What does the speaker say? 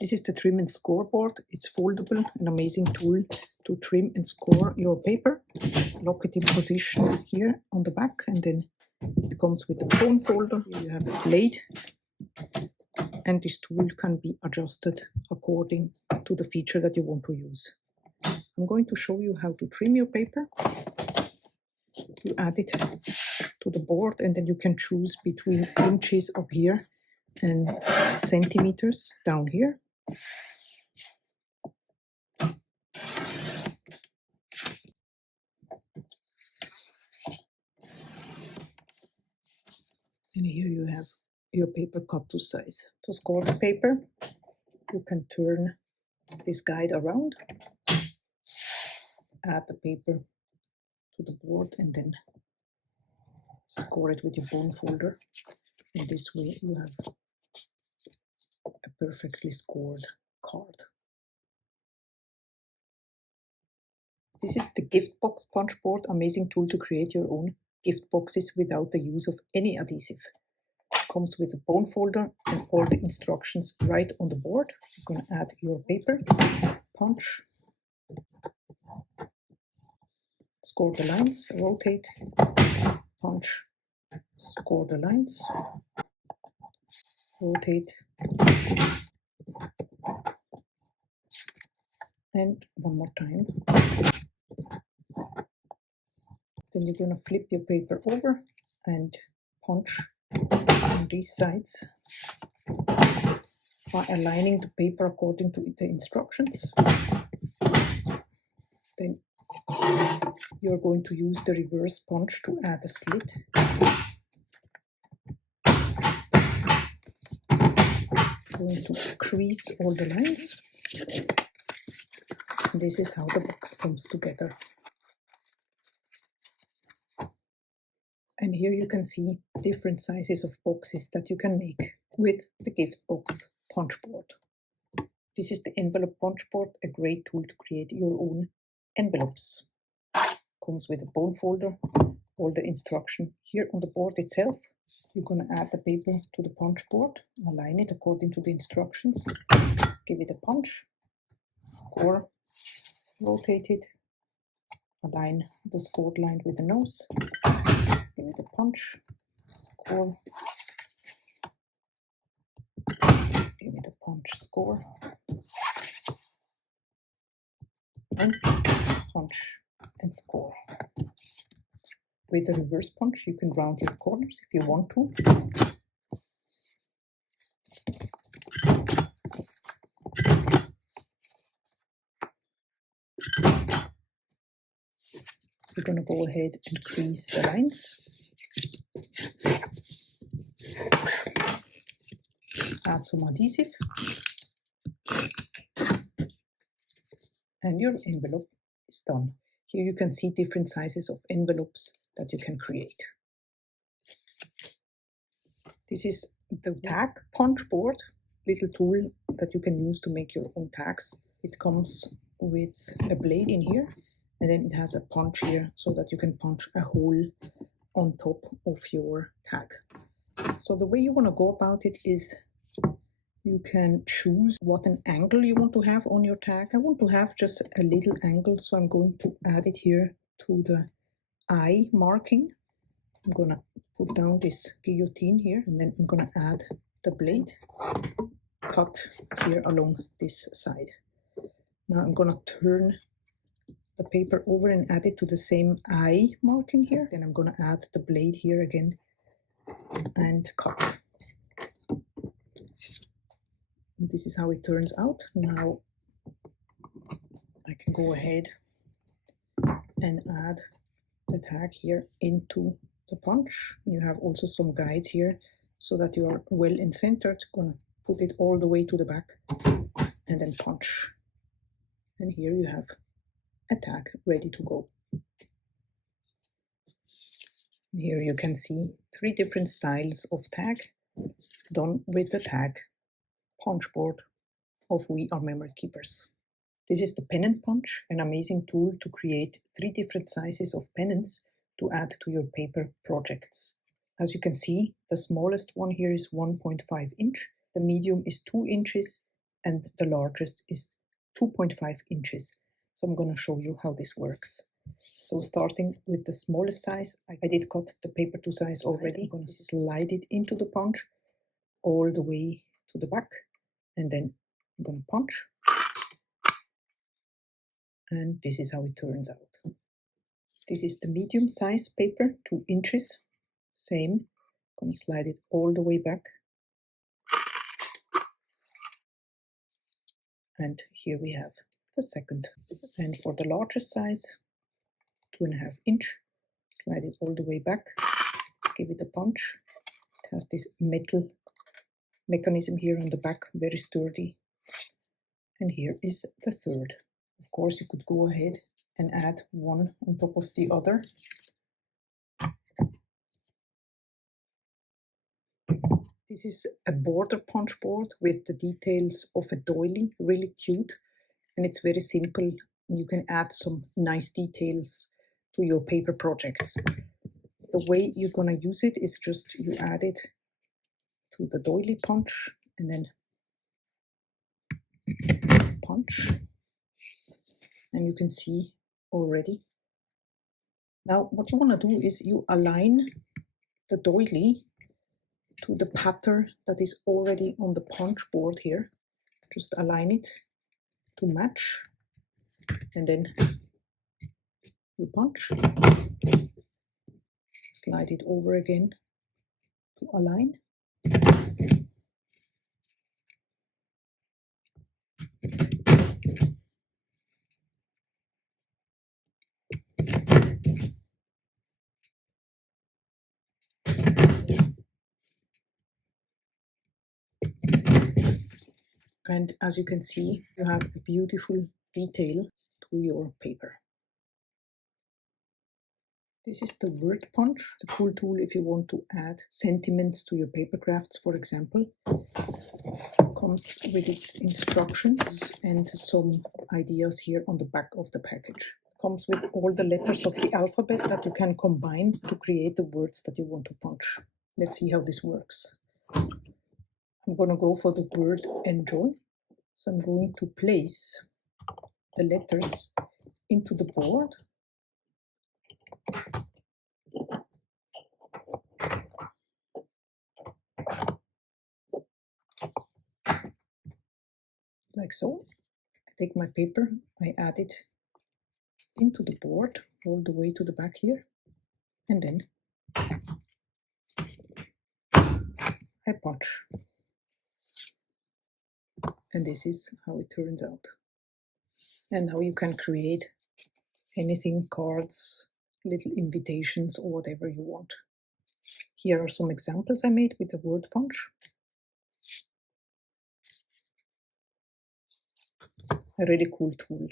This is the trim and scoreboard. It's foldable, an amazing tool to trim and score your paper. Lock it in position here on the back, and then it comes with a bone folder. You have a blade, and this tool can be adjusted according to the feature that you want to use. I'm going to show you how to trim your paper. You add it to the board, and then you can choose between inches up here and centimeters down here. And here you have your paper cut to size. To score the paper, you can turn this guide around, add the paper to the board, and then score it with your bone folder. And this way you have a perfectly scored card. This is the gift box punch board, amazing tool to create your own gift boxes without the use of any adhesive. It comes with a bone folder and all the instructions right on the board. You're going to add your paper, punch, score the lines, rotate, punch, score the lines, rotate, and one more time. Then you're going to flip your paper over and punch on these sides by aligning the paper according to the instructions. Then you're going to use the reverse punch to add a slit. Going to crease all the lines. This is how the box comes together. And here you can see different sizes of boxes that you can make with the gift box punch board. This is the envelope punch board, a great tool to create your own envelopes. Comes with a bone folder, all the instruction here on the board itself. You're going to add the paper to the punch board, align it according to the instructions, give it a punch, score, rotate it, align the scored line with the nose, give it a punch, score, give it a punch, score, and punch and score. With the reverse punch, you can round your corners if you want to. You're going to go ahead and crease the lines. Add some adhesive. And your envelope is done. Here you can see different sizes of envelopes that you can create. This is the tag punch board, little tool that you can use to make your own tags. It comes with a blade in here, and then it has a punch here so that you can punch a hole on top of your tag. So the way you want to go about it is you can choose what an angle you want to have on your tag. I want to have just a little angle, so I'm going to add it here to the eye marking. I'm going to put down this guillotine here, and then I'm going to add the blade, cut here along this side. Now I'm going to turn the paper over and add it to the same eye marking here. Then I'm going to add the blade here again and cut. And this is how it turns out. Now I can go ahead and add the tag here into the punch. You have also some guides here so that you are well in centered. Gonna put it all the way to the back and then punch. And here you have a tag ready to go. Here you can see 3 different styles of tag done with the tag punch board of We Are Memory Keepers. This is the Pendant Punch, an amazing tool to create 3 different sizes of pennants to add to your paper projects. As you can see, the smallest one here is 1.5 inch, the medium is 2 inches, and the largest is 2.5 inches. So I'm going to show you how this works. So starting with the smallest size, I did cut the paper to size already. I'm going to slide it into the punch all the way to the back, and then I'm going to punch. And this is how it turns out. This is the medium size paper, 2 inches. Same. I'm going to slide it all the way back. And here we have the second. And for the largest size, 2.5 inch, slide it all the way back, give it a punch. It has this metal mechanism here on the back, very sturdy. And here is the third. Of course, you could go ahead and add one on top of the other. This is a border punch board with the details of a doily, really cute. And it's very simple. You can add some nice details to your paper projects. The way you're going to use it is just you add it to the doily punch and then punch. And you can see already. Now what you want to do is you align the doily to the pattern that is already on the punch board here. Just align it to match, and then you punch, slide it over again to align. And as you can see, you have a beautiful detail to your paper. This is the word punch. It's a cool tool if you want to add sentiments to your paper crafts, for example. It comes with its instructions and some ideas here on the back of the package. It comes with all the letters of the alphabet that you can combine to create the words that you want to punch. Let's see how this works. I'm going to go for the word enjoy. So I'm going to place the letters into the board. Like so. I take my paper, I add it into the board all the way to the back here, and then I punch. And this is how it turns out. And now you can create anything, cards, little invitations, or whatever you want. Here are some examples I made with the word punch. A really cool tool.